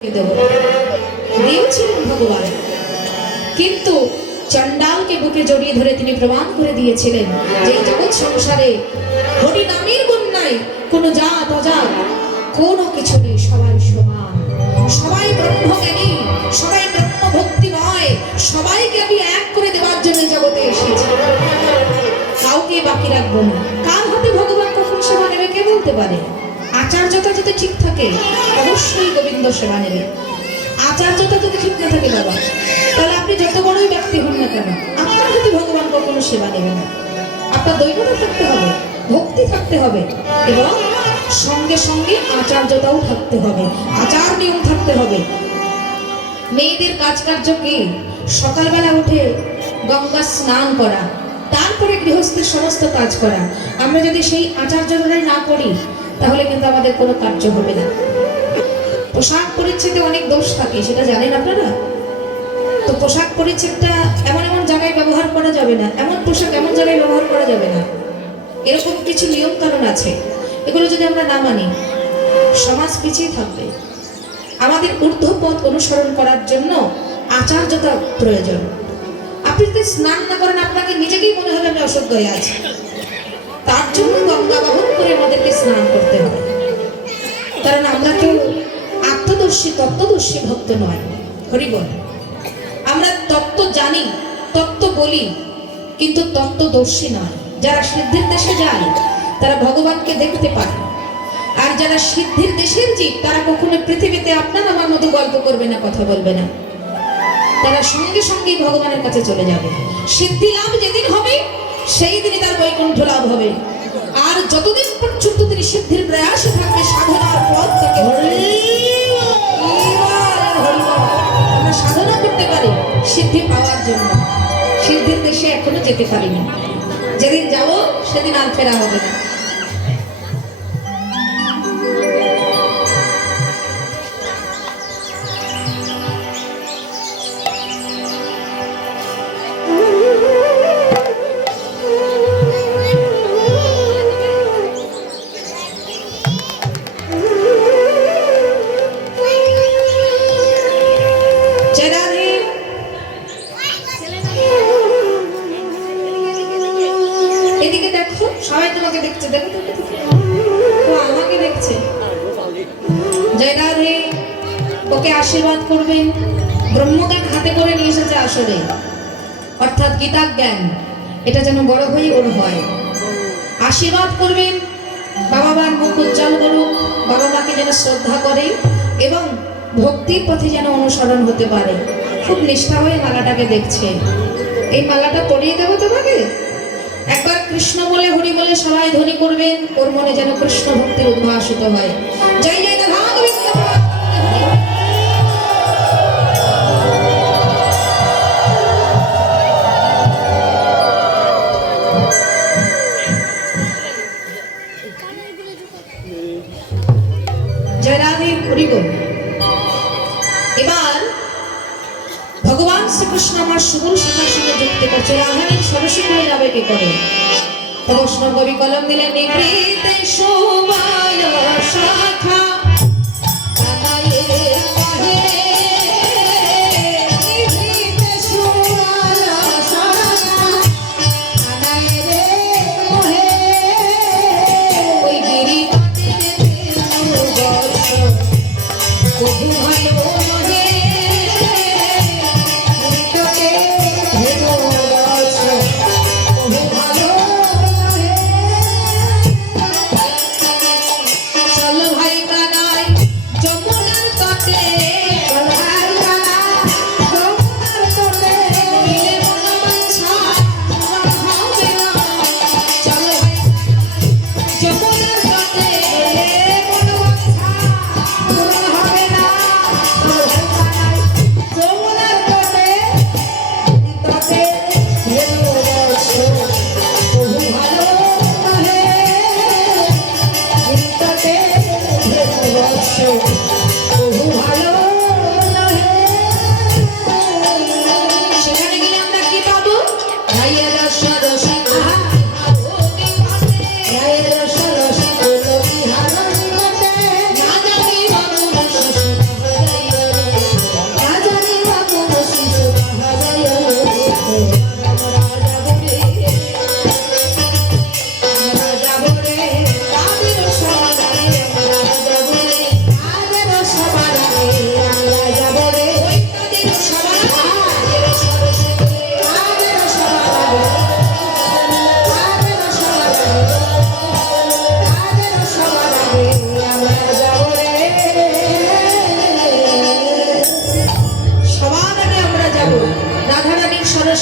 দিয়েছিলেন ভগবান, কিন্তু চণ্ডালকে বুকে জড়িয়ে ধরে তিনি প্রমাণ করে দিয়েছিলেন যে জগৎ সংসারে হরি নামের গুণ নাই, কোনো জাত অজাত কোনো কিছু নেই, সবাই সমান, সবাই ব্রহ্মজ্ঞানী, সবাই ব্রহ্ম ভক্তিময়, সবাইকে আমি এক করে দেওয়ার জন্য জগতে এসেছি, কাউকে বাকি রাখবো না। কার হাতে ভগবান কখন সেবা নেবে কে বলতে পারে? আচার্যতা যদি ঠিক থাকে অবশ্যই গোবিন্দ সেবা নেবে। আচার্যতা যদি ঠিক না থাকে বাবা, তাহলে আপনি যত বড়ই ব্যক্তি হন না কেন আপনার হাতে ভগবান কখনো সেবা নেবে না। আপনার দৈবতা থাকতে হবে, ভক্তি থাকতে হবে, এবং সঙ্গে সঙ্গে আচার্যতাও থাকতে হবে, আচার নিয়ম থাকতে হবে। মেয়েদের কাজ কার্য কি? সকালবেলা উঠে গঙ্গা স্নান করা, তারপরে গৃহস্থের সমস্ত কাজ করা। আমরা যদি সেই আচার্যতাই না করি তাহলে কিন্তু আমাদের কোনো কার্য হবে না। পোশাক পরিচ্ছেদে অনেক দোষ থাকে, সেটা জানেন আপনারা? তো পোশাক পরিচ্ছেদটা এমন এমন জায়গায় ব্যবহার করা যাবে না, এমন পোশাক এমন জায়গায় ব্যবহার করা যাবে না, এরকম কিছু নিয়ম কানুন আছে। এগুলো যদি আমরা না মানি সমাজ পিছিয়ে থাকবে। আমাদের ঊর্ধ্বপথ অনুসরণ করার জন্য আচার্যতা প্রয়োজন। আপনি যদি স্নান না করেন আপনাকে নিজেকেই মনে হবে আমি অসুস্থ হয়ে আছি, তার জন্য গঙ্গা বহন করে আমাদেরকে স্নান করতে হবে। কারণ আমরা কেউ আত্মদর্শী তত্ত্বদর্শী ভক্ত নয়। হরিবল, আমরা তত্ত্ব জানি, তত্ত্ব বলি, কিন্তু তত্ত্বদর্শী নয়। যারা সিদ্ধির দেশে যায় তারা ভগবানকে দেখতে পায়, আর যারা সিদ্ধির দেশের জীব তারা কখনো পৃথিবীতে আপনার আমার মতো গল্প করবে না, কথা বলবে না, তারা সঙ্গে সঙ্গেই ভগবানের কাছে চলে যাবে। সিদ্ধি লাভ যেদিন হবে সেই দিনই তার বৈকুণ্ঠ লাভ হবে। আর যতদিন পর্যন্ত তিনি সিদ্ধির প্রয়াসে থাকবে, সাধনার পথ তাকে আমরা সাধনা করতে পারি সিদ্ধি পাওয়ার জন্য, সিদ্ধির দেশে এখনো যেতে পারিনি। যেদিন যাব সেদিন আর ফেরা হবে না। এদিকে দেখো, সবাই তোমাকে দেখছে, দেখো তো আমাকে দেখছে। জয় রাধে, ওকে আশীর্বাদ করবেন। ব্রহ্মজ্ঞান হাতে করে নিয়ে এসেছে আসলে, অর্থাৎ গীতা জ্ঞান, এটা যেন বড় হয়ে ওর হয়। আশীর্বাদ করবেন, বাবা মার মুখ উজ্জ্বল করুক, বাবা মাকে যেন শ্রদ্ধা করে এবং ভক্তির পথে যেন অনুসরণ হতে পারে। খুব নিষ্ঠা হয়ে মালাটাকে দেখছে। এই মালাটা পরিয়ে দেবো তোমাকে। একবার কৃষ্ণ বলে হরি বলে সবাই ধ্বনি করবেন, ওর মনে যেন কৃষ্ণ ভক্তির উদ্ভাসিত হয়। জয় জয় রাধা গোবিন্দ। জয় রাধে হরি বল। এবার ভগবান শ্রীকৃষ্ণ আমার সুগুরু শাখার সঙ্গে যুক্ত করছে। রাধারানী সরস্বতী হয়ে যাবে কি করে? বৈষ্ণব কবি কলম দিলেন, নিভৃতে শোভায় শাখা ভালো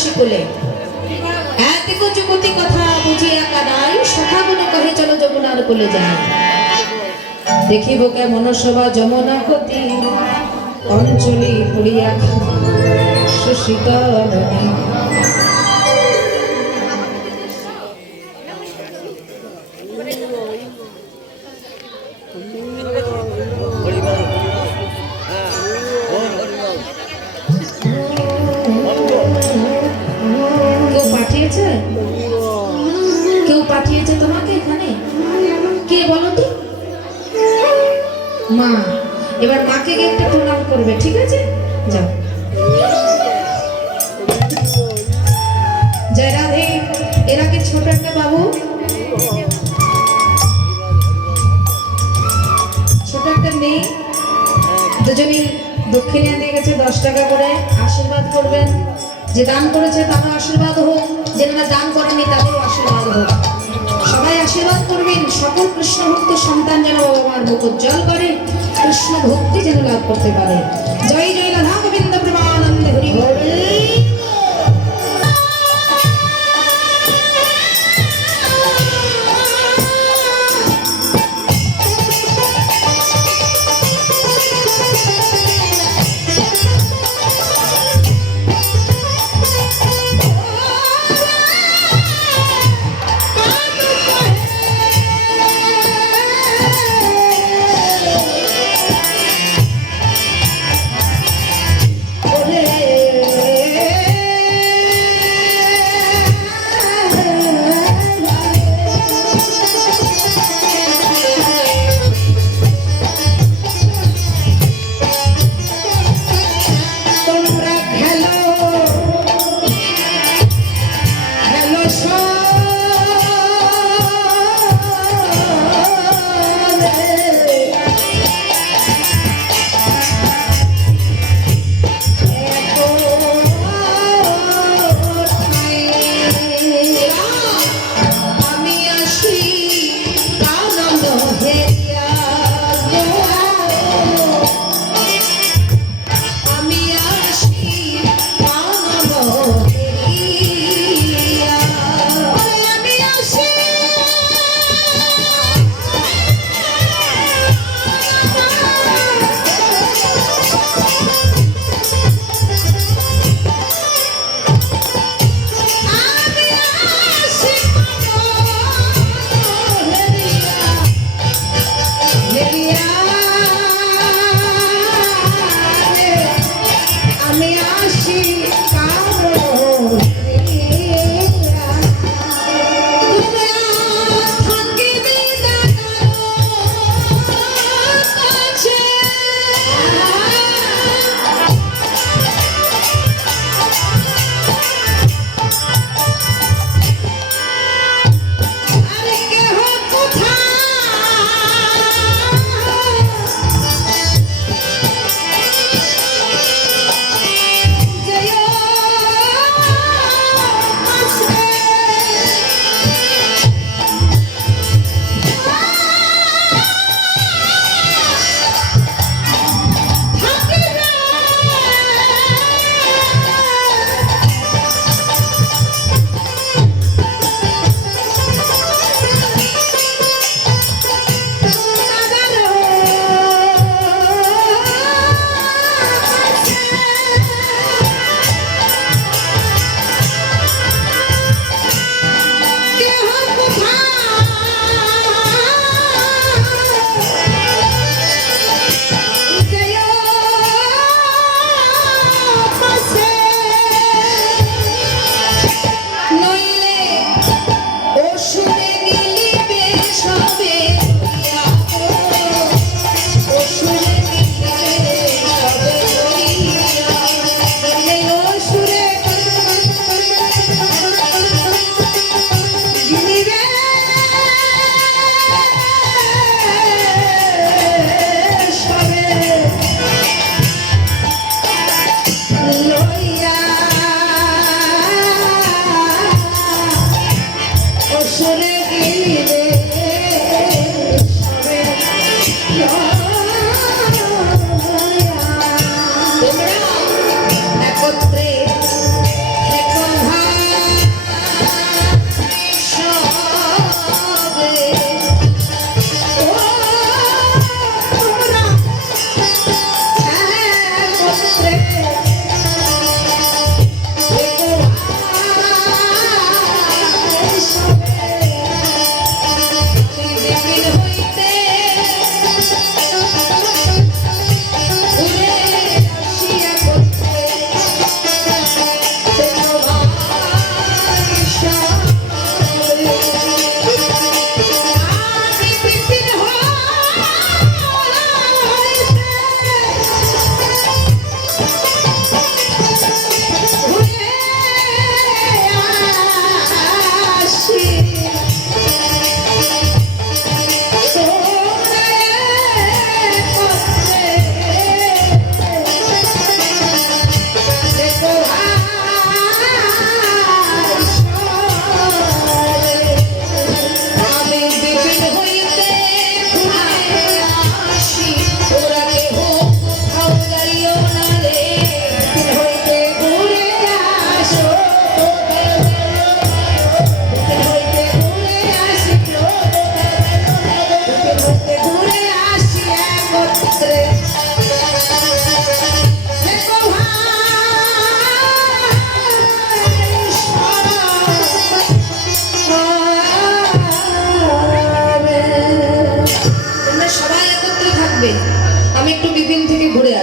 শিকলে এতকো যুগতি কথা বুঝি একা নাই সখা গুনে কহে চলো যমুনার কোলে যাই দেখিব কেমন সভা যমুনা গতি অঞ্চলি পড়িয়া সুশীতল কেউ পাঠিয়েছে তোমাকে এখানে কে বলো তো মা এবার মাকে গিয়ে একটা প্রণাম করবে ঠিক আছে যাও জয় রাধে এর আগে ছোট একটা বাবু ছোট একটা মেয়ে দুজনই দক্ষিণে দিয়ে গেছে 10 টাকা করে আশীর্বাদ করবেন যে দান করেছে তারও আশীর্বাদ হোক যারা দান করেনি তাদেরও আশীর্বাদ হোক সবাই আশীর্বাদ করবেন সকল কৃষ্ণ ভক্ত সন্তান যেন বাবার মুখ উজ্জ্বল করে কৃষ্ণ ভক্তি যেন লাভ করতে পারে জয় জয় রাধা গোবিন্দ প্রেমানন্দে হরি হরি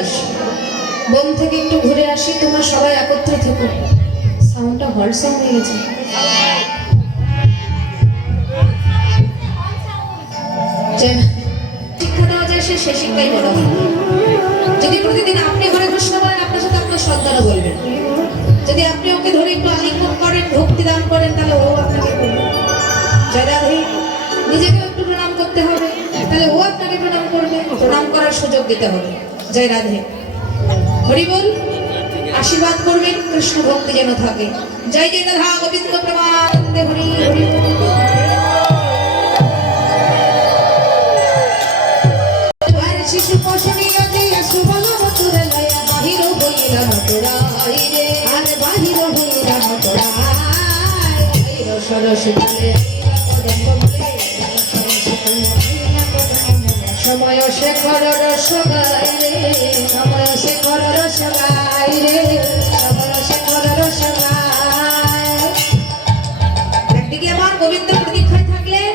আসি, বন থেকে একটু ঘুরে আসি, তোমরা সবাই একত্র থেকো। সাউন্ডটা হলসাম হয়ে গেছে। শিক্ষা দেওয়া যায় সে শিক্ষাই বলা হয়। যদি প্রতিদিন আপনি ঘরে ঘোষণা করেন, আপনার সাথে আপনার সন্তানও বলবেন। যদি আপনি ওকে ধরে একটু আলিঙ্গন করেন, ভক্তি দান করেন, তাহলে ও আপনাকে বলবে। জয় রাধে। নিজেকে একটু প্রণাম করতে হবে, তাহলে ও আপনাকে প্রণাম করবে। প্রণাম করার সুযোগ দিতে হবে। জয় রাধে। হরি বল। আশীর্বাদ করবেন, কৃষ্ণ ভক্তি যেন থাকে। জয় জয় রাধা গোবিন্দ প্রেমানন্দে হরি হরি। শিশু পশনিয়া দিয়া সুবল মতুরে লয়া বাহির হইলাম তোরাই রে। আর বাহির হইলাম তোরাই, বাহির সরস বলে সময় শেখর রস গাই রে, সময় শেখর রস গাই রে, সময় শেখর রস গাই। একদিকে আমার গোবিন্দ প্রতীক্ষায় থাকলেন,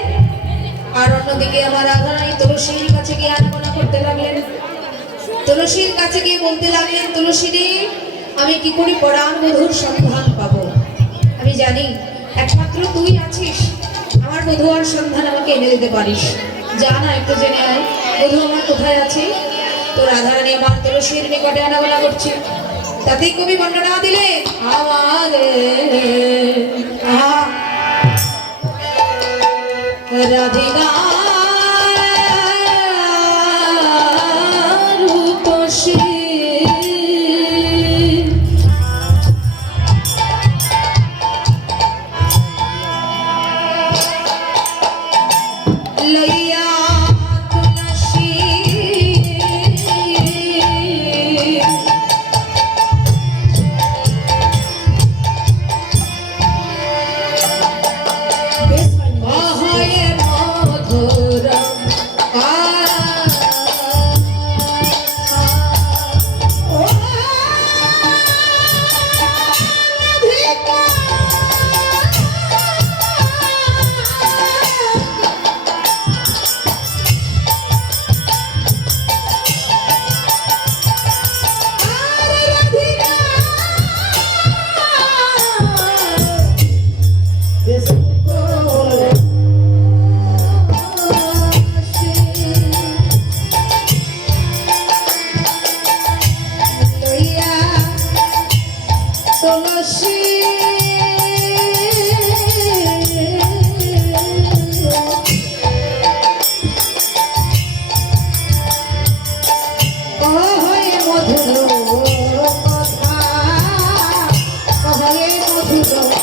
আর অন্যদিকে আমার রাধারানী তুলসীর কাছে গিয়ে আরাধনা করতে লাগলেন। তুলসীর কাছে গিয়ে বলতে লাগলেন, তুলসী রে, আমি কি করে পরাণ বধূর সন্ধান পাবো? আমি জানি একমাত্র তুই আছিস, আমার বধূ আর সন্ধান আমাকে এনে দিতে পারিস। যা না একটু জেনে আয়, বধূ আমার কোথায় আছে। তো রাধারানী আমার তুলসীর নিকটে আনাগোনা করছে। তাতেই কবি বর্ণনা দিলে, রাধিকা রূপসী লইয়া তুলসী অহয়ে মধুর তুলসী কহয়ে মধুর কথা, কহয়ে মধুর কথা।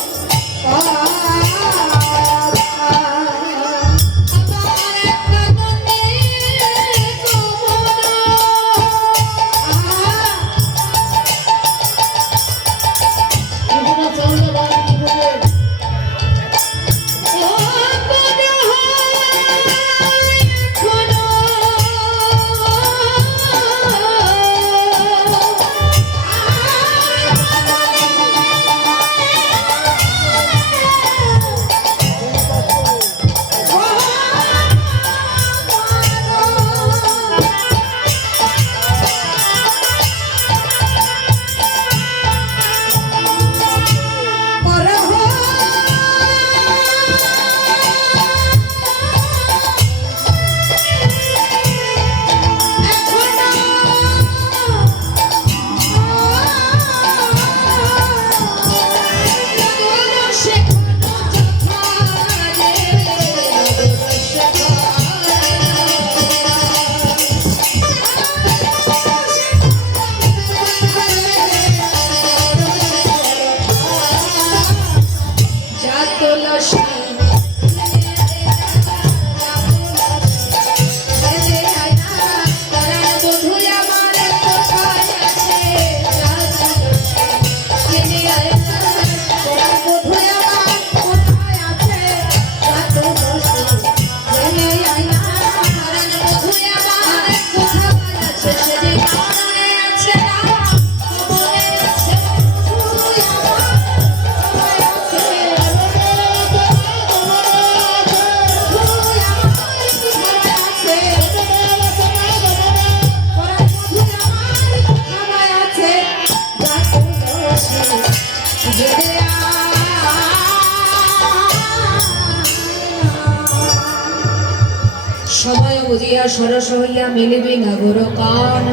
বুঝিয়া সরস হইয়া মিলিবি নাগর কান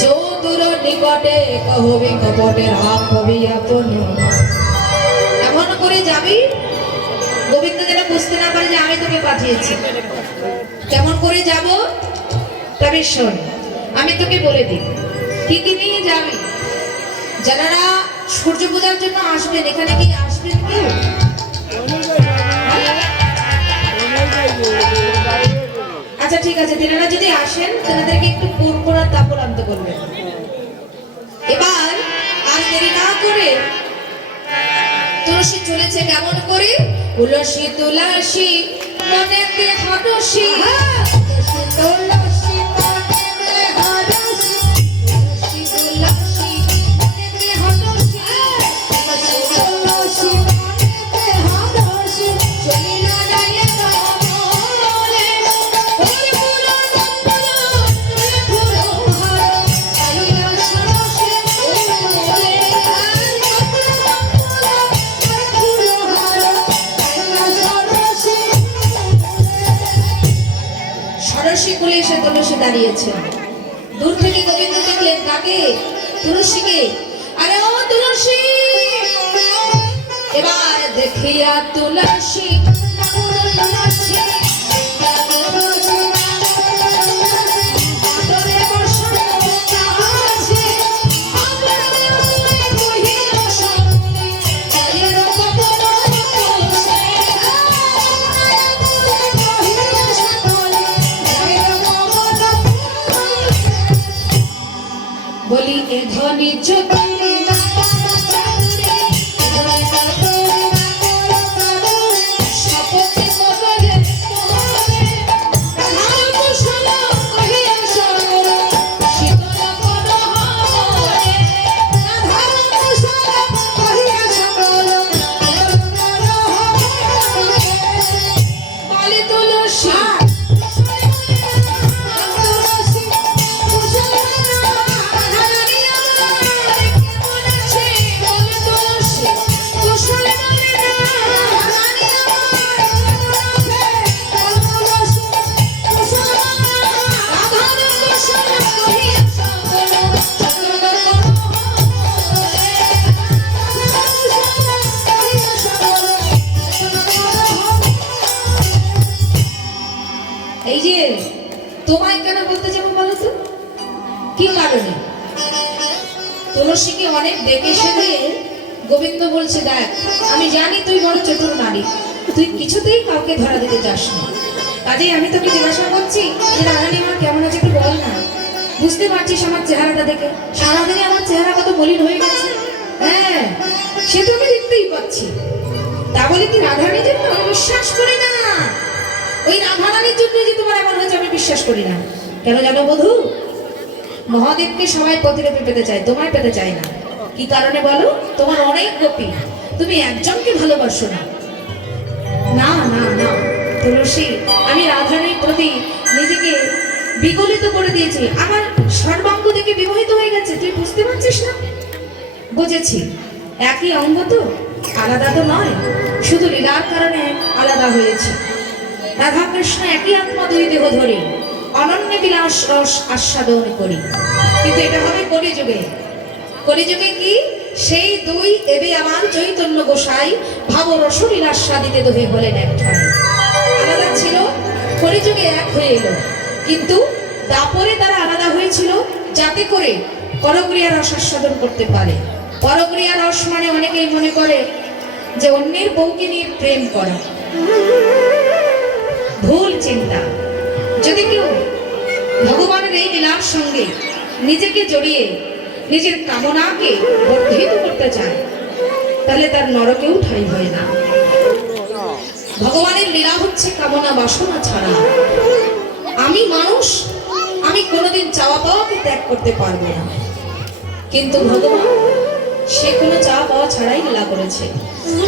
চতুর নিকটে কহবি কপটে রাগ হবি আপন এমন করে যাবি গোবিন্দ যেন বুঝতে না পারে যে আমি তোকে পাঠিয়েছি। কেমন করে যাব তবে শোন, আমি তোকে বলে দিই কি কি নিয়ে যাবি। যারা সূর্য পূজার জন্য আসবেন, এখানে কি আসবেন কেউ? আচ্ছা ঠিক আছে, তেনারা যদি আসেন তেনাদেরকে একটু পুরপুরা তাপর আনতে বলবেন। এবার আর দেরি না করে তুলসী চলেছে কেমন করে, তুলসী তুলসী মনেতে হরসি তুলসী মনেতে হরসি তুলসী তুলসী মনেতে হরসি তুলসী মনেতে হরসি চলিল যায় কমলে ওরে ফুলো ফুলো ফুলো হার চলিল সরসে ওরে সরসী কুলে এসে তুলসী দাঁড়িয়েছে। দূর থেকে গোবিন্দ দেখলেন কাকে? তুলসীকে। আরে ও তুলসী! এবার দেখিয়া তুলসী বলি এ ধনী চতুরি শপথে করলে আমার কুশল কহিয়া সরল শীতল করহরে রাধার কুশল কহিয়া সরল বলি তুলসী এই যে তোমায় কেন বলতে যাবো বলো তো, কি কারণে? তুলসীকে অনেক ডেকে সেদিয়ে গোবিন্দ বলছে, দেখ আমি জানি তুই বড় চতুর নারী, তুই কিছুতেই কাউকে ধরা দিতে চাস না, কাজেই আমি তোকে জিজ্ঞাসা করছি যে রাধানি মা কেমন আছে একটু বল না। বুঝতে পারছিস আমার চেহারাটা দেখে, সারাদিনে আমার চেহারা কত মলিন হয়ে গেছে। হ্যাঁ সে তো আমি দেখতেই পাচ্ছি, তা বলে কি রাধানির জন্য? আমি বিশ্বাস করি না। ওই রাধারানীর জন্য যে তোমার এমন হয়েছে আমি বিশ্বাস করি না। কেন জানো বধূ? মহাদেবকে সবাই প্রতিরূপে পেতে চায়, তোমায় পেতে চায় না। কি কারণে বলো? তোমার অনেক গোপী, তুমি একজনকে ভালোবাসো না। না না না তুলসী, আমি রাধারানীর প্রতি নিজেকে বিগলিত করে দিয়েছি, আমার সর্বাঙ্গ থেকে বিবাহিত হয়ে গেছে। তুই বুঝতে পারছিস না? বুঝেছি, একই অঙ্গ তো, আলাদা তো নয়, শুধু লীলার কারণে আলাদা হয়েছে। রাধা কৃষ্ণ একই আত্মা, দুই দেহ ধরি অনন্য বিলাস রস আস্বাদন করি। কিন্তু এটা হবে কলিযুগে। কলিযুগে কি? সেই দুই এবে আমার চৈতন্য গোসাই ভাব রসলীলাস্বাদিতে দোহে হলেন এক ঠাই। আলাদা ছিল, কলিযুগে এক হয়ে এলো। কিন্তু দাপরে তারা আলাদা হয়েছিল যাতে করে পরক্রিয়া রস আস্বাদন করতে পারে। পরক্রিয়া রস মানে অনেকেই মনে করে যে অন্যের বউকে নিয়ে প্রেম করা, ভুল চিন্তা। যদি কেউ ভগবানের এই লীলার সঙ্গে নিজেকে জড়িয়ে নিজের কামনাকে বর্ধিত করতে চায় তাহলে তার নরকেও ঠাঁই হয় না। ভগবানের লীলা হচ্ছে কামনা বাসনা ছাড়া। আমি মানুষ, আমি কোনোদিন চাওয়া পাওয়াকে ত্যাগ করতে পারবো না, কিন্তু ভগবান সে কোনো চাওয়া পাওয়া ছাড়াই লীলা করেছে।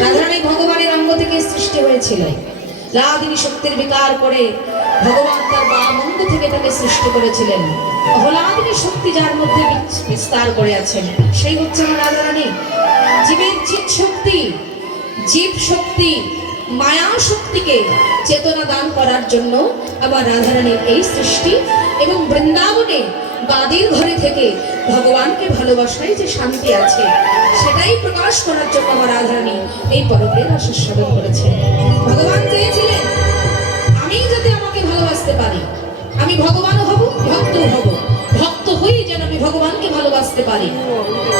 রাধারানী ভগবানের অঙ্গ থেকে সৃষ্টি হয়েছিল। রাধিনী শক্তির বিকার করে ভগবান তার বাম অঙ্গ থেকে তাকে সৃষ্টি করেছিলেন। অহলাদিনী শক্তি যার মধ্যে বিস্তার করে আছেন সেই হচ্ছে আমার রাধারানী। জীবের চিৎ শক্তি, জীব শক্তি মায়া শক্তিকে চেতনা দান করার জন্য আমার রাধারানীর এই সৃষ্টি, এবং বৃন্দাবনে বাদীর ঘরে থেকে ভগবানকে ভালোবাসায় যে শান্তি আছে সেটাই প্রকাশ করার জন্য আমার রাধারানী এই পরবের আশীর্বাদ করেছেন। ভগবান চেয়েছিলেন আমি যাতে আমাকে ভালোবাসতে পারি, আমি ভগবানও হব, ভক্ত হব, ভক্ত হই যেন আমি ভগবানকে ভালোবাসতে পারি,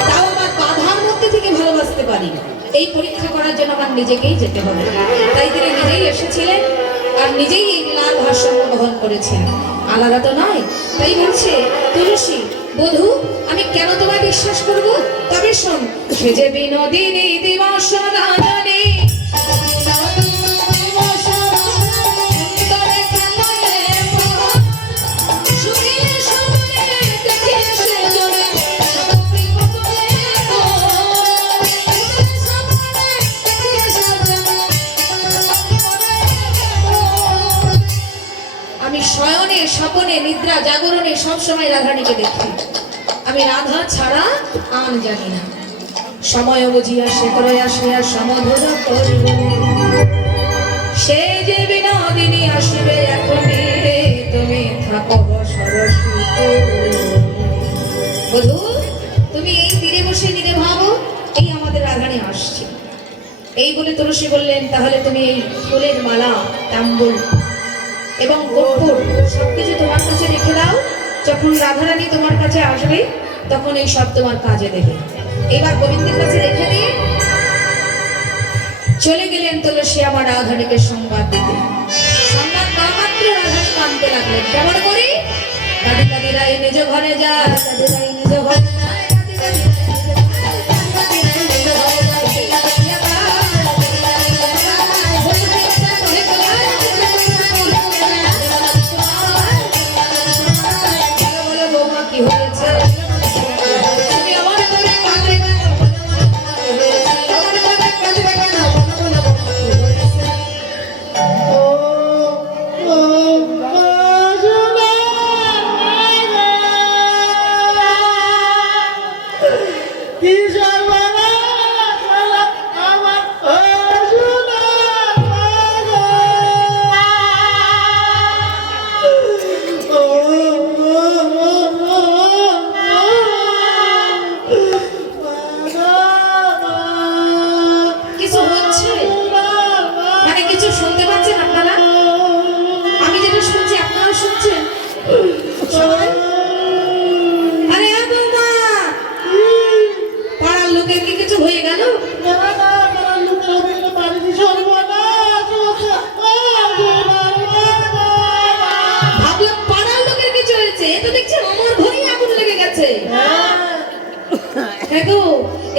তাও আবার বাধার মধ্যে থেকে ভালোবাসতে পারি। এই পরীক্ষা করার জন্য আমার নিজেকেই যেতে হবে। তাই তিনি নিজেই এসেছিলেন আর নিজেই এই লীলার ভারসাম্য বহন করেছেন, আলাদা তো নয়। তাই বলছে তুলসী, বধূ আমি কেন তোমায় বিশ্বাস করব? তবে শোন, সে যে বিনোদিনী দিবাসনানী শয়নে স্বপনে নিদ্রা জাগরণে সবসময় রাধারানীকে দেখি। আমি রাধা ছাড়া আন জানি না। সময় বুঝিয়া সে করে আসিয়া সমধুর করিব, সে যে বিনোদিনী আসিবে এখনই, তুমি থাকো সরস্বতী। বধূ তুমি এই তীরে বসে নিরে ভাবো এই আমাদের রাধারানী আসছে। এই বলে তুলসী বললেন তাহলে তুমি এই ফুলের মালা, তাম্বুল এবং কর্পূর সবকিছু তোমার কাছে রেখে দাও। যখন রাধারানী তোমার কাছে আসবে তখন এই সব তোমার কাজে দেবে। এবার গোবিন্দের কাছে রেখে দিয়ে চলে গেলেন তুলসী আমার রাধারানীকে সংবাদ দিতে। সংবাদ না মাত্র রাধারানী কাঁদতে লাগলেন। কেমন করি? দাদি দাদিরাই নিজ ঘরে যায়, দাদিরাই নিজ ঘরে যায়,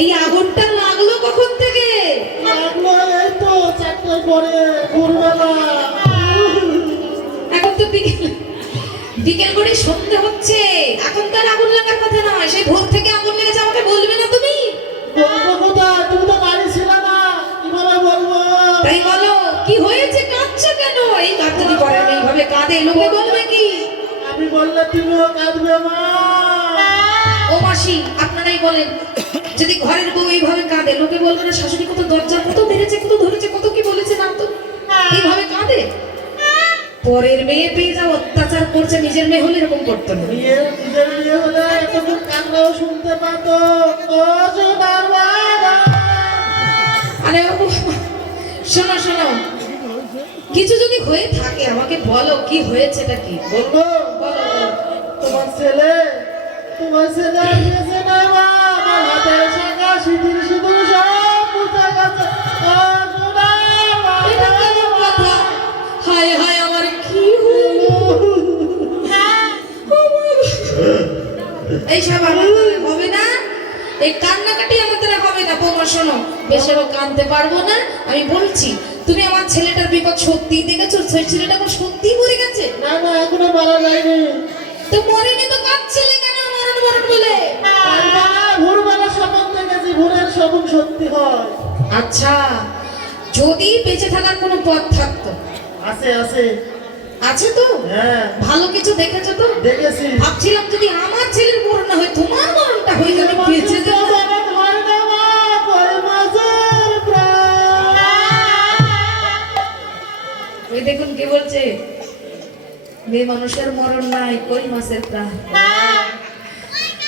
এই আগুনটা লাগলো কখন থেকে? লাগলো এই তো 4টার পরে ভোরবেলা। এখন তো বিকেল করে সন্ধ্যা হচ্ছে, এখন তার আগুন লাগার কথা নয়। সেই ভোর থেকে আগুন লেগেছে, আমাকে বলবে না তুমি? বলবো কোথায়? তুমি তো বাড়ি ছিল না, কিভাবে বলবো? তাই বলো কি হয়েছে, কাঁদছো কেন? এই কাঁদতে কি পারে না, এইভাবে কাঁদে লোকে বলবে কি? আমি বললে তুমিও কাঁদবে মা। ও মাসি আপনারাই বলেন, যদি ঘরের বউ এইভাবে কাঁদে লোকে বলবে না শাশুড়ি কত দরজা, কত মেরেছে, কত ধরেছে, কত কি বলেছে না? তো এইভাবে কাঁদে। পরের মেয়ে পেয়ে যাও অত্যাচার করছে, নিজের মেয়ে হলে এরকম করতো না। নিজের মেয়ে হলে এতক্ষণ কান্নাও শুনতে পাতো। আরে শোনো শোনো, কিছু যদি হয়ে থাকে আমাকে বলো, কি হয়েছে এটা কি বলবো? বলো। তোমার ছেলে আসছে না মা, আমার হাতের শাখা সিঁদুর সিঁদুর সব মুছে গেছে। এটা কেমন কথা? হায় হায় আমার কি হলো? এইসব আমার দ্বারা হবে না, এই কান্নাকাটি আমার দ্বারা হবে না। বৌমা শোনো, বেশি কাঁদতে পারবো না। আমি বলছি তুমি আমার ছেলেটার বিপদ সত্যি দেখেছো? সেই ছেলেটা আমার সত্যি মরে গেছে? না না, এখনো মারা যায়নি। তো মরেনি তো কাঁদছিলে কেন মরণ মরণ বলে? ভোরবেলা স্বপ্ন দেখেছি, ভোরের স্বপ্ন সত্যি হয়। আচ্ছা, যদি বেঁচে থাকার কোনো পথ থাকতো? আছে আছে আছে তো? হ্যাঁ, ভালো কিছু দেখেছো তো? দেখেছি। ভাবছিলাম যদি আমার ছেলের মরণ না হয় তোমার মরণটা হয়ে যাবে, বেঁচে যাবে। মেয়ে মানুষের মরণ নাই, কই মাছের প্রাণ।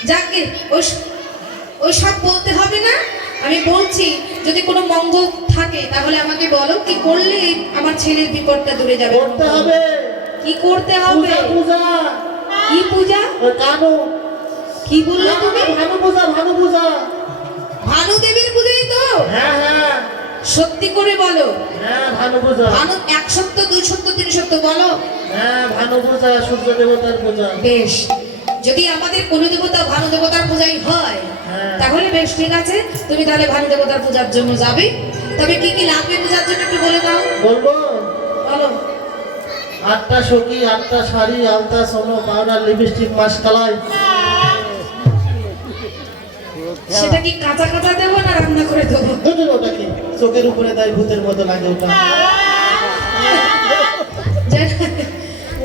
যাকে ওই সব বলতে হবে না। আমি বলছি যদি কোনো মঙ্গল থাকে তাহলে আমাকে বলো, কি করলে আমার ছেলের বিপদটা দূরে যাবে। করতে হবে। কি করতে হবে? পূজা। কি পূজা? ওই কানু। কি বললে তুমি? ভানু পূজা, ভানু পূজা। ভানু দেবীর পূজাই তো? হ্যাঁ হ্যাঁ সত্যি করে বলো। হ্যাঁ ভানু পূজা। ভানু 1 সত্য 2 সত্য 3 সত্য বলো। হ্যাঁ ভানু পূজা, সূর্য দেবতার পূজা। বেশ, যদি আমাদের কোন দেবতা ভানু দেবতার পূজাই হয় তাহলে বেশ ঠিক আছে, তুমি তাহলে ভানু দেবতার পূজার জন্য যাবে। তবে কি কি লাগবে পূজার জন্য একটু বলে দাও। বলবো? বলো। 8টা সখী, 8টা শাড়ি, আলতা, সোনো, পাউডার, লিপস্টিক, মাসকালাই। সেটা কি কাঁচা কাঁচা দেবো না রান্না করে দেবো? দুটোর। ওটা কি চোখের উপরে দেয়, ভূতের মতো লাগে ওটা।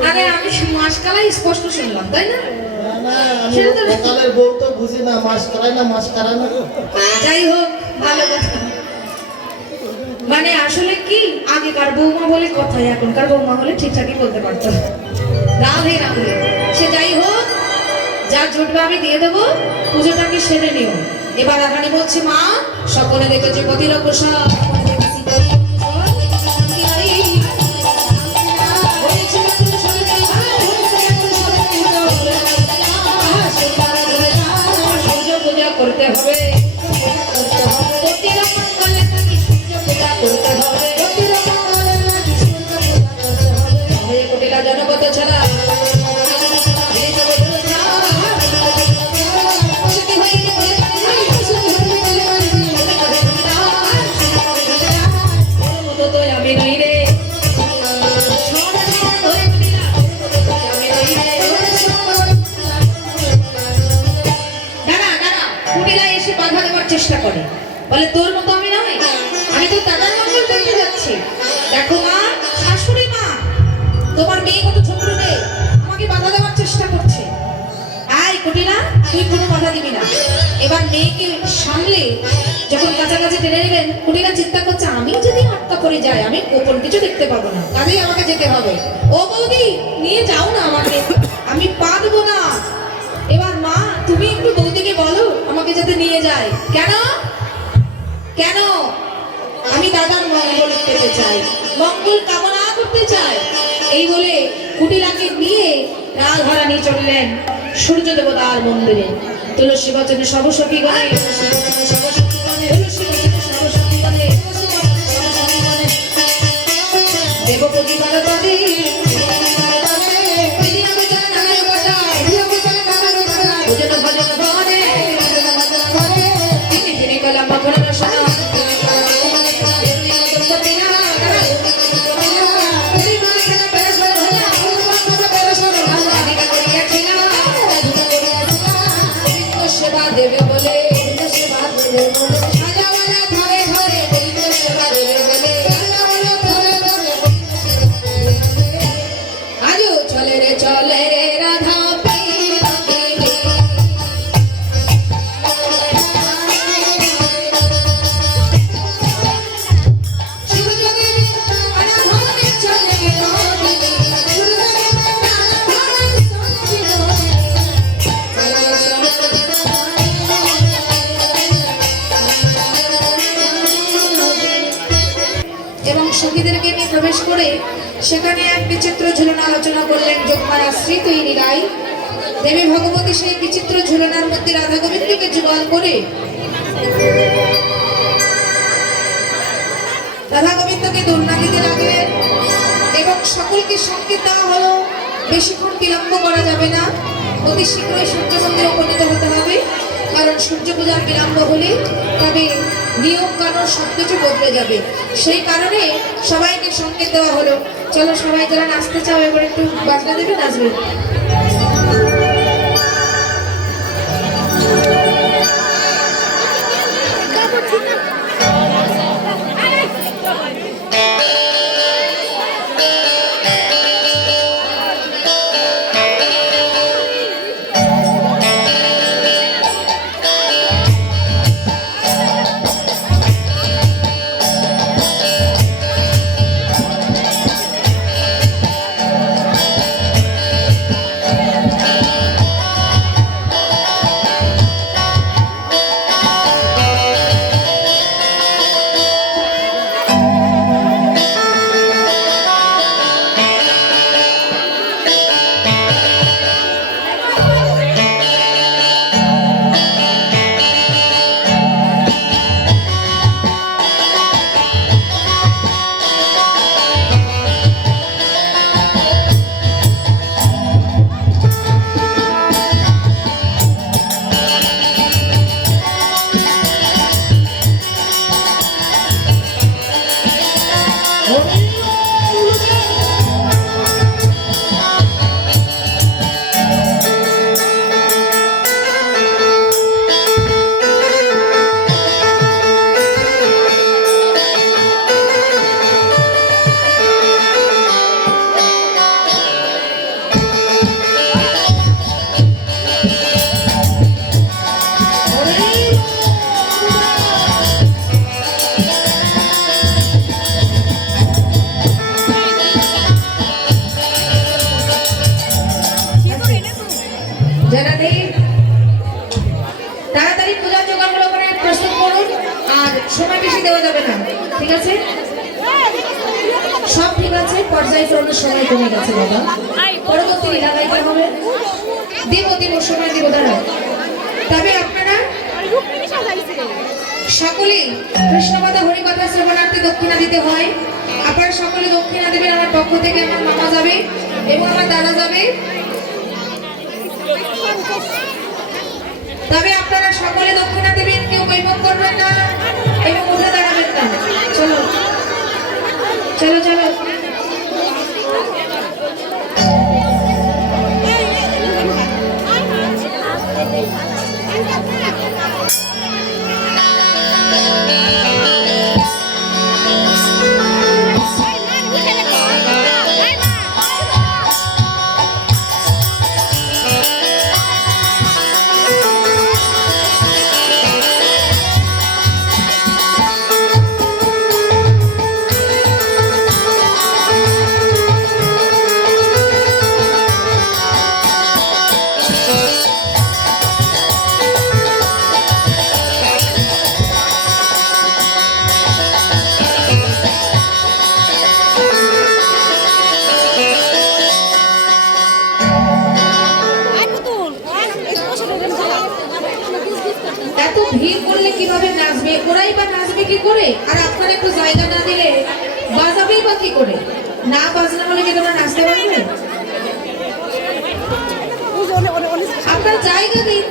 আরে আমি মাসকালাই স্পষ্ট শুনলাম, তাই না? না আমি লোকালের বউ তো বুঝি না, মাসকালাই না মাসকারা না। যাই হোক, ভালো কথা। মানে আসলে কি আগেকার বৌমা বলে কথাই, এখনকার বৌমা হলে ঠিকঠাকই বলতে পারতো। রাধে রাধে। সে যাই হোক, যা জুটবে আমি দিয়ে দেবো, পুজোটাকে সেরে নিও। এবার আগানি বলছে, মা সকলে দেখেছে পতির প্রসাদ, করতে হবে, প্রতিটা মঙ্গলে নাকি সূর্য পূজা করতে হবে, প্রতিটা মঙ্গলে নাকি সূর্য পূজা করতে হবে। হয়ে কোটিলা জনপদ ছাড়া আমি নই রে। চেষ্টা করে, বলে তোর মতো আমি নই, আমি তো দাদার মঙ্গল করতে যাচ্ছি। দেখো মা, শাশুড়ি মা, তোমার মেয়ে কত ছোট মেয়ে, আমাকে বাধা দেওয়ার চেষ্টা করছে। আয় কুটিলা, তুই কোনো বাধা দিবি না। এবার মেয়েকে সামলে যখন কাছাকাছি টেনে নেবেন, কুটিলা চিন্তা করছে আমি যদি আটকা পড়ে যাই আমি গোপন কিছু দেখতে পাবো না, কাজেই আমাকে যেতে হবে। ও বৌদি, নিয়ে যাও না আমাকে, আমি পারবো না। এবার মা তুমি একটু বৌদিকে বলো আমাকে যাতে নিয়ে যায়। কেন? কেন? আমি দাদার মঙ্গল পেতে চাই, মঙ্গল কামনা করতে চাই। এই বলে কুটিলাকে নিয়ে রাধারানী চললেন সূর্য দেবতার মন্দিরে। তুলসী বচনে সবসখী গণে, তুলসী বচনে সবসখী গণে, তুলসী বচনে সবসখী গণে, দেবপতি ভারতী দেবে বলে, সাজাওয়ালা ঘরে ঘরে সেবা দেবে বলে, আজও চলে রে চলে রে রাধা পীর নগরী। শিবযোগে অনাথনে চলে নগরী, এবং সখীদেরকে নিয়ে প্রবেশ করে সেখানে এক বিচিত্র ঝুলনা আলোচনা করলেন যোগমার আশ্রিত এই নীলাই। দেবী ভগবতী সেই বিচিত্র ঝুলনার মধ্যে রাধা গোবিন্দকে যুগল করে রাধা গোবিন্দকে দোলনা দিতে লাগলেন এবং সকলকে সংকেত দেওয়া হলো বেশিক্ষণ বিলম্ব করা যাবে না, অতি শীঘ্রই সূর্য মন্দিরে উপনীত হতে হবে। কারণ সূর্য পূজার বিলম্ব হলে তবে নিয়ম কানুন সবকিছু বদলে যাবে। সেই কারণে সবাইকে সংকেত দেওয়া হলো, চলো সবাই যারা নাচতে চাও এবার একটু বাজনা দেবে, নাচবে। যারা নেই তাড়াতাড়ি পূজার জোগাড়গুলো করে প্রস্তুত করুন, আর সময় বেশি দেওয়া যাবে না, ঠিক আছে? সব ঠিক আছে, পর্যায়ক্রমে সময় কমে গেছে বাবা, পরবর্তী লীলা গাইতে হবে। দেব সময় দেব, দাঁড়া। তবে আপনারা সকলে কৃষ্ণকথা হরিকথা শ্রবণার্থে দক্ষিণা দিতে হয়। আপনারা সকলে দক্ষিণা দেবেন। আমার পক্ষ থেকে আমার মামা যাবে এবং আমার দাদা যাবে। তবে আপনারা সকলে দক্ষিণা দেবেন, কেউ বৈভব করবেন না এবং উঠে দাঁড়াবেন না। চলো চলো চলো। এত ভিড় করলে কিভাবে নাচবে? ওরাই বা নাচবে কি করে? আর আপনারা একটু জায়গা না দিলে বাজাবেই বা কি করে? না বাজনা হলে কি তোমরা নাচতে পারবে? আপনার জায়গা দিন।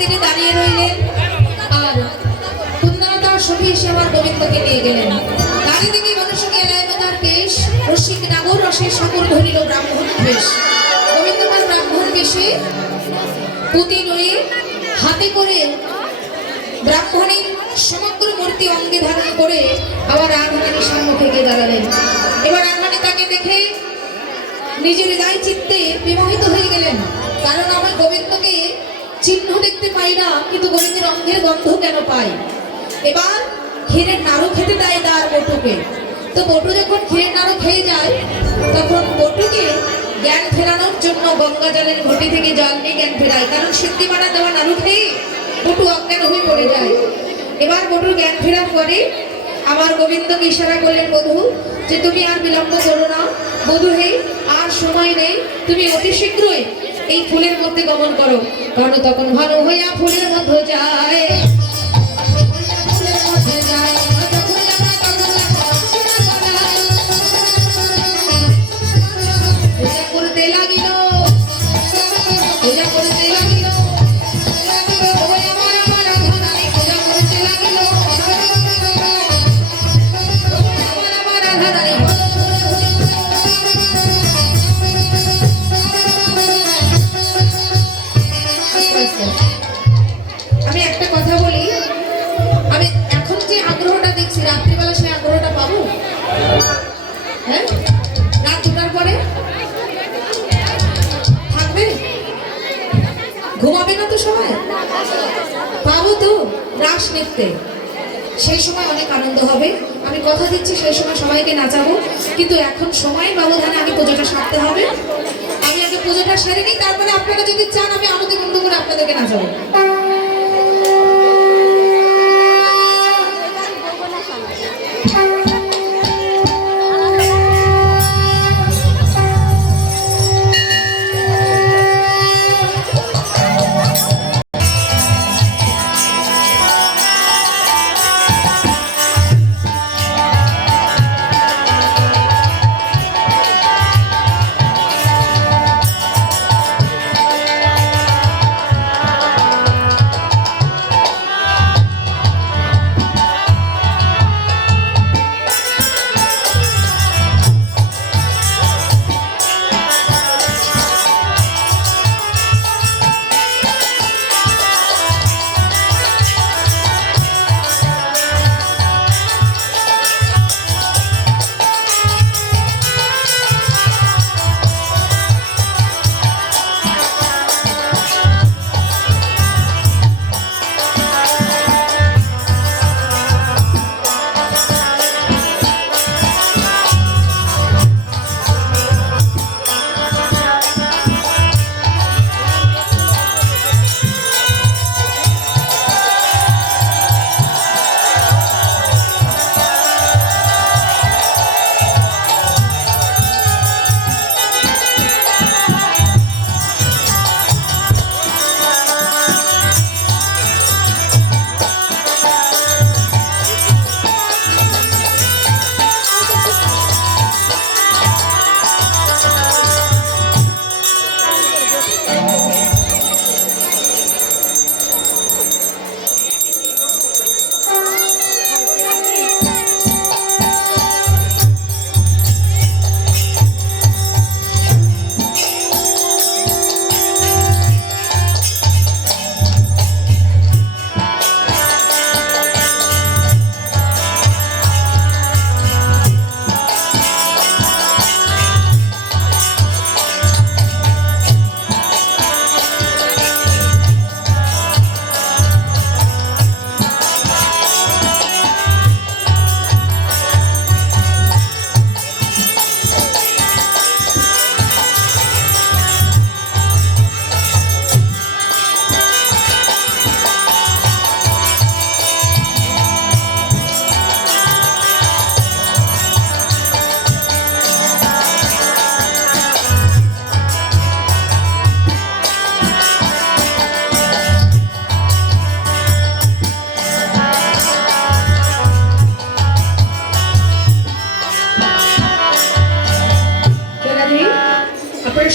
তিনি দাঁড়িয়ে রইলেন আর কুন্দনতা সখী এসে আমার গোবিন্দকে নিয়ে গেলেন। দাঁড়িয়ে থেকে মনুষ্যকে এলায় তার বেশ রসিক নাগর রসের সাগর ধরিল ব্রাহ্মণ বেশ। গোবিন্দপাল ব্রাহ্মণ বেশে পুঁতি নয়ে হাতে করে ব্রাহ্মণের সমগ্র মূর্তি অঙ্গে ধারণ করে আবার রাধারানীর সম্মুখে গিয়ে দাঁড়ালেন। এবার রাধারানী তাকে দেখে নিজের হৃদয় চিত্তে বিমোহিত হয়ে গেলেন, কারণ আমার গোবিন্দকে চিহ্ন দেখতে পাই না, কিন্তু গোবিন্দের অঙ্গের গন্ধ কেন পাই। এবার ক্ষীরের নাড়ু খেতে দেয় তার বটুকে। তো বটু যখন ক্ষীরের নাড়ু খেয়ে যায়, তখন বটুকে জ্ঞান ফেরানোর জন্য গঙ্গা জলের ঘটি থেকে জল নিয়ে জ্ঞান ফেরায়, কারণ সিদ্ধি মারা দেওয়া নাড়ু খেয়ে বটু অজ্ঞান হয়ে পড়ে যায়। এবার বটু জ্ঞান ফেরার পরে আমার গোবিন্দকে ইশারা করলেন বধূ, যে তুমি আর বিলম্ব করো না বধূ, হে আর সময় নেই, তুমি অতি শীঘ্রই এই ফুলের মধ্যে গমন করো। কারণ তখন ভালো হইয়া ফুলের মধ্যে যায়। করতে লাগিল পূজা করতে লাগিল, আমার রাত্রিবেলা সেই আগ্রহটা পাবো? হ্যাঁ, রাত 2টার পরে থাকবে? ঘুমাবে না তো সবাই? পাবো তো রাস দেখতে। সেই সময় অনেক আনন্দ হবে। আমি কথা দিচ্ছি সেই সময় সবাইকে নাচাবো, কিন্তু এখন সময় ব্যবধানে আগে পুজোটা সারতে হবে। আমি আগে পুজোটা সেরে নিই, তারপরে আপনারা যদি চান আমি আরতি বন্ধ করে আপনাদেরকে নাচাবো।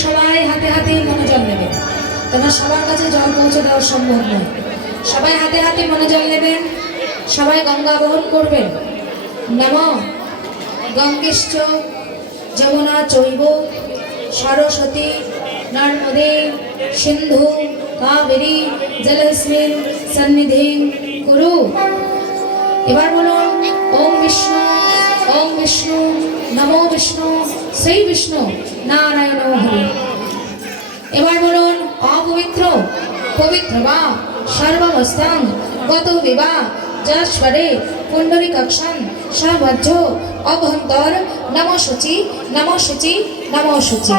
সবাই হাতে হাতে মনোজল নেবেন, তোমার সবার কাছে জল পৌঁছে দেওয়া সম্ভব নয়। সবাই হাতে হাতে মনোজল নেবেন, সবাই গঙ্গা বহন করবেন। নমঃ গঙ্গেশ্চ যমুনা চৈব সরস্বতী নর্মদে সিন্ধু কাবেরী জলস্মিন সন্নিধিং কুরু। এবার বলুন ওম বিষ্ণু, ওম বিষ্ণু, নমো বিষ্ণু, শ্রী বিষ্ণু নারায়ণ হরি। এবার বলুন অপবিত্র পবিত্র বা সর্বাবস্থান গত বিবা যশ্বরে পুণ্ডরী কক্ষণ সভজ্জ অভ্যন্তর নম শুচি, নম শুচি, নম শুচি।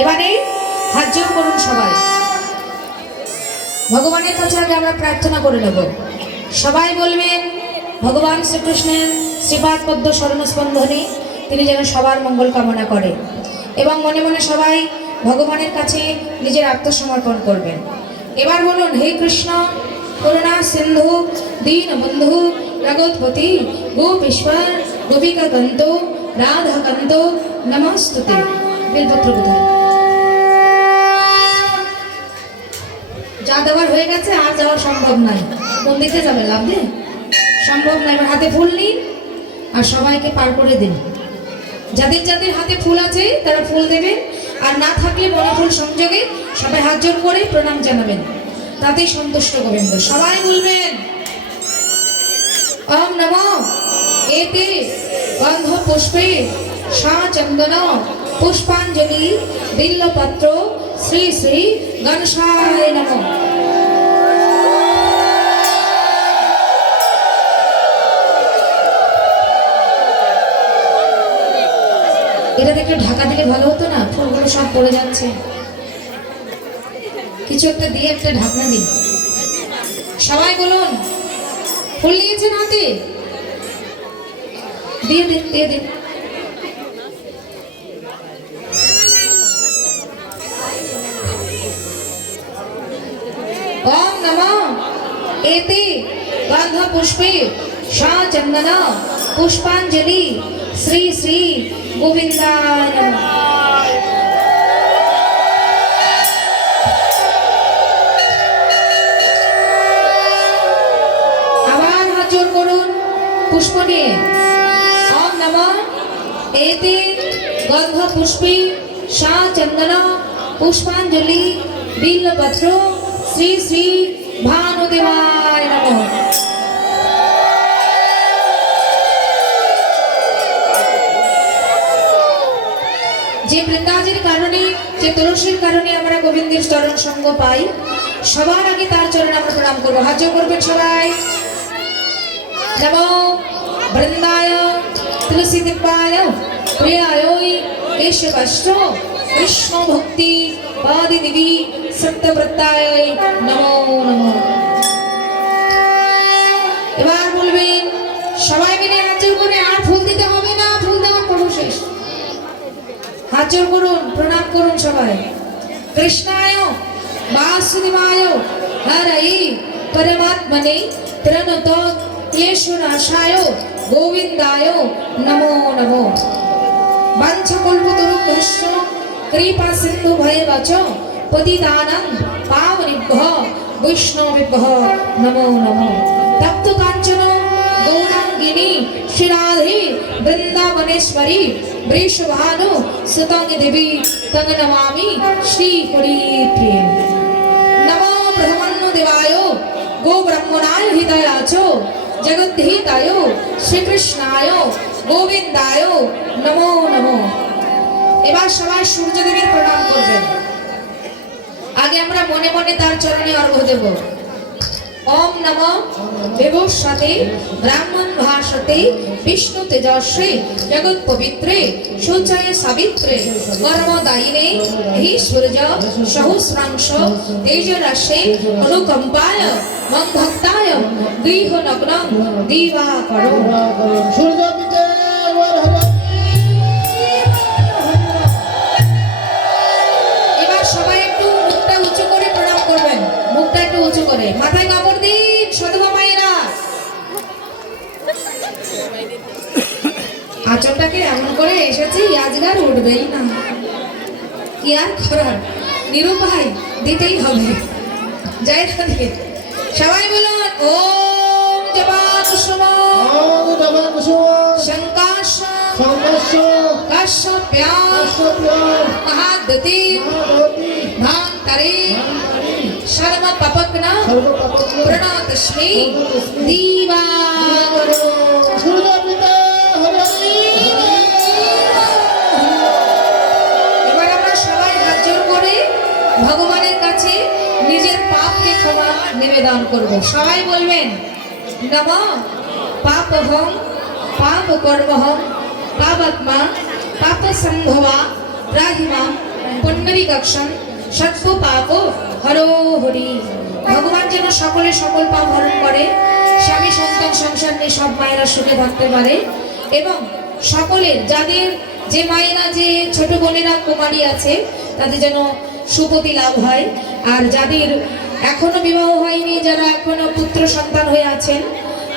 এবারে হাত জোড় করুন সবাই। ভগবানের কাছে আগে আমরা প্রার্থনা করে নেব। সবাই বলবেন ভগবান শ্রীকৃষ্ণের শ্রীপাদ পদ্ম শরণস্পন্দনে তিনি যেন সবার মঙ্গল কামনা করে, এবং মনে মনে সবাই ভগবানের কাছে নিজের আত্মসমর্পণ করবেন। এবার বলুন হে কৃষ্ণ করুণা সিন্ধু দীনবন্ধু জগৎপতি গোপীশ্বর গোপিকাকান্ত রাধাকান্ত নমস্তুতে। বেলপত্র কোথায়? যা দেওয়ার হয়ে গেছে, আর যাওয়া সম্ভব নয়। মন্দিরে যাবে লাভ নেই, সম্ভব নয়। এবার হাতে ফুল নিন আর সবাইকে পার করে দিন। যাদের যাদের হাতে ফুল আছে তারা ফুল দেবেন, আর না থাকলে বড় ফুল সংযোগে সবাই হাত জোড় করে প্রণাম জানাবেন, তাতেই সন্তুষ্ট গোবিন্দ। সবাই বলবেন ओम नमो एते गंध पुष्पे सा चंदन पुष्पांजलि बिल्लपत्र श्री श्री गणेशाय नमः। এটা একটু ঢাকা দিলে ভালো হতো না, ফুলগুলো সব পড়ে যাচ্ছে। কিছু একটা দিয়ে একটা ঢাকনা দিন। সবাই বলুন, ফুল নিয়েছেন হাতে? দিয়ে দিন, দিয়ে দিন। ओम नमः एते गंध पुष्पे सा चंदन पुष्पांजलि श्री श्री गोविंदाय नमः। আবার হাত জোড় করুন পুষ্প নিয়ে। ओम नमः एते गंध पुष्पे सा चंदन पुष्पांजलि बिल्लपत्र श्री श्री भानुदेवाय नमः। যে বৃন্দাজের কারণে, যে তুলসীর কারণে আমরা গোবিন্দের চরণ সঙ্গ পাই, সবার আগে তার চরণে আমরা প্রণাম করবো। হাত জোড় করবেন সবাই। নমো বৃন্দায় তুলসী দিব্যায় প্রিয়ায় কেশবাষ্ট কৃষ্ণ ভক্তি পাদি দেবী সত্যব্রতায় নমো নমো। এবার বলবেন সবাই মিলে হাত জোড় করে, আর ফুল দিতে হবে না, ফুল দেওয়ার পর শেষ। হাত জোড় করুন, প্রণাম করুন সবাই। কৃষ্ণায় বাসুদেবায় হরয়ে পরমাত্মনে প্রণত ক্লেশনাশায় গোবিন্দায় নমো নমো। বাঞ্ছকল্পতরুভ্যশ্চ কৃপা সিন্ধুভ্যেব চ পতিতানাং পাবনেভ্যো বৈষ্ণবেভ্যো নমো নমো। তপ্ত কাঞ্চন গৌরাঙ্গিনী শ্রীরাধে বৃন্দাবনেশ্বরী বৃষভানু সুতং দেবী তং নমামি শ্রী হরিপ্রিয়ে। নমো ব্রহ্মণ্য দেবায় গো ব্রহ্মণায় হৃদয়া চ জগদ্ধিতায় শ্রীকৃষ্ণায় গোবিন্দায় নমো নমো। এবার সবাই সূর্যদেবের প্রণাম করবেন। আগে আমরা মনে মনে তার চরণে অর্ঘ্য দেব। ओम नमः देवोषते ब्राह्मण भाषते विष्णु तेजस्वे जगत पवित्रे शोचाय सावित्रे कर्मदायिने हि सूर्य सहस्रांश तेजराशे अनुकंपाय मम भक्ताय गृह नग्नं दिवाकरो। এবার সবাই একটু মুখটা উঁচু করে প্রণাম করবেন। মুখটা একটু উঁচু করে, মাথায় কাপড় দিন সধবা মায়েরা। আঁচলটাকে এমন করে এসেছি আজকাল উঠবেই না, কি আর করার, নিরুপায় দিতেই হবে। যাই থাকে সবাই বলুন ওম জবা কুসুম শঙ্কাশ কাশ্যপ্যাম মহাদতি ভান্তরে सर्व पपग्न प्रणतस्मै दिवाकरो। এবার আমরা সবাই হাত জোড় করে ভগবানের কাছে নিজের পাপকে ক্ষমা নিবেদন করব। সবাই বলবেন নমঃ পাপহং পাপ কর্মহং পাপাত্মা পাপ সম্ভবা রাহিমাম পুণ্ডরীকাক্ষং সর্ব পাপ হরো হরি। ভগবান যেন সকলের সকল পাপ হরণ করে, স্বামী সন্তান সংসার নিয়ে সব মায়েরা সুখে থাকতে পারে, এবং সকলের যাদের যে মায়েরা, যে ছোট বোনেরা কুমারী আছে, তাদের যেন সুপতি লাভ হয়। আর যাদের এখনো বিবাহ হয়নি, যারা এখনো পুত্র সন্তান হয়ে আছেন,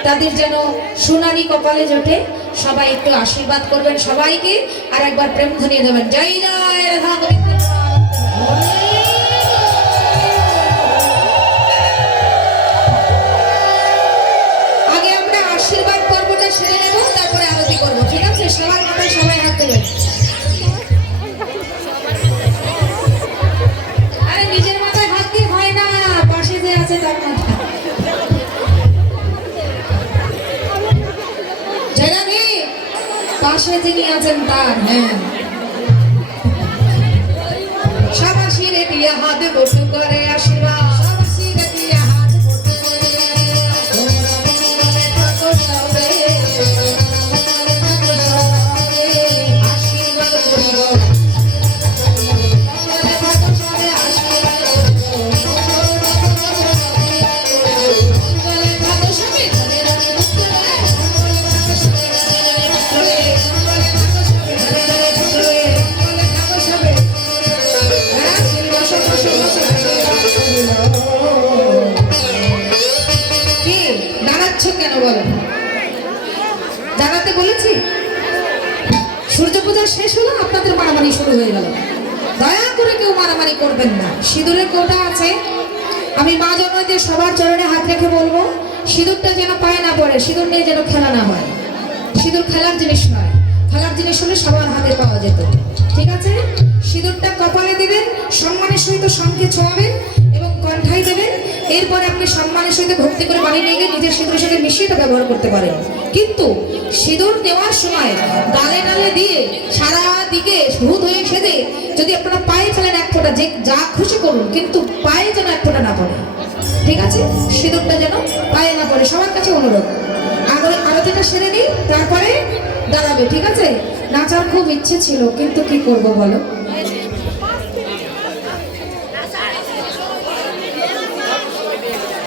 তাদের যেন সোনালী কপালে জোটে। সবাই একটু আশীর্বাদ করবেন সবাইকে, আর একবার প্রেম ধ্বনি দেবেন। জয় জয় রাধা গোবিন্দ। আগে আমরা আশীর্বাদ পর্বটা সেরে নেব, তারপরে আরতি করবো, ঠিক আছে? সবার মাথায় সবাই হাত দেবেন। আরে নিজের মাথায় হাত দিয়ে হয় না, পাশে যে আছে তার মাথায়। পাশে যিনি আছেন তার, হ্যাঁ। সাবাসিরে দিয়ে হাত বসু করে আশীর্বাদ, সাবাসিরে দিয়ে হাত বসু করে মঙ্গলে থাকো সবে, আশীর্বাদ করিব, মঙ্গলে থাকো সবে, আশীর্বাদ করিব, মঙ্গলে থাকো সবে, ধরে রাখি মুক্ত হয়ে, মঙ্গলে থাকো সবে, মঙ্গলে থাকো সবে, ধরে রাখি মুক্ত হয়ে, মঙ্গলে থাকো সবে। কি দাঁড়াচ্ছ কেন বলো? দাঁড়াতে বলেছি? সূর্য পূজা শেষ হলো, আপনাদের মারামারি শুরু হয়ে গেল। দয়া করে কেউ মারামারি করবেন না। সিঁদুরের কোটা আছে, আমি মা জননীদের সবার চরণে হাত রেখে বলবো, সিঁদুরটা যেন পায়ে না পড়ে, সিঁদুর নিয়ে যেন খেলা না হয়। সিঁদুর খেলার জিনিস নয়, খেলার জিনিস হলে সবার হাতে পাওয়া যেত। ঠিক আছে? সিঁদুরটা কপালে দিবেন, সম্মানের সহিত শঙ্খে ছোঁয়াবেন এবং কণ্ঠাই দেবেন। এরপরে আপনি সম্মানের সহিত ভক্তি করে বাড়ি নিয়ে গিয়ে নিজের সিঁদুরের সাথে মিশিয়ে এটা ব্যবহার করতে পারেন। কিন্তু সিঁদুর নেওয়ার সময় গালে গালে দিয়ে সারা দিকে ভূত হয়ে সেজে যদি আপনারা পায়ে ফেলেন এক ফোঁটা, যে যা খুশি করুন, কিন্তু পায়ে যেন এক ফোঁটা না পড়ে। ঠিক আছে? সিঁদুরটা যেন পায়ে না পড়ে, সবার কাছে অনুরোধ। আরতিটা সেরে নিই, তারপরে দাঁড়াবে। ঠিক আছে? নাচার খুব ইচ্ছে ছিল, কিন্তু কি করব বলো।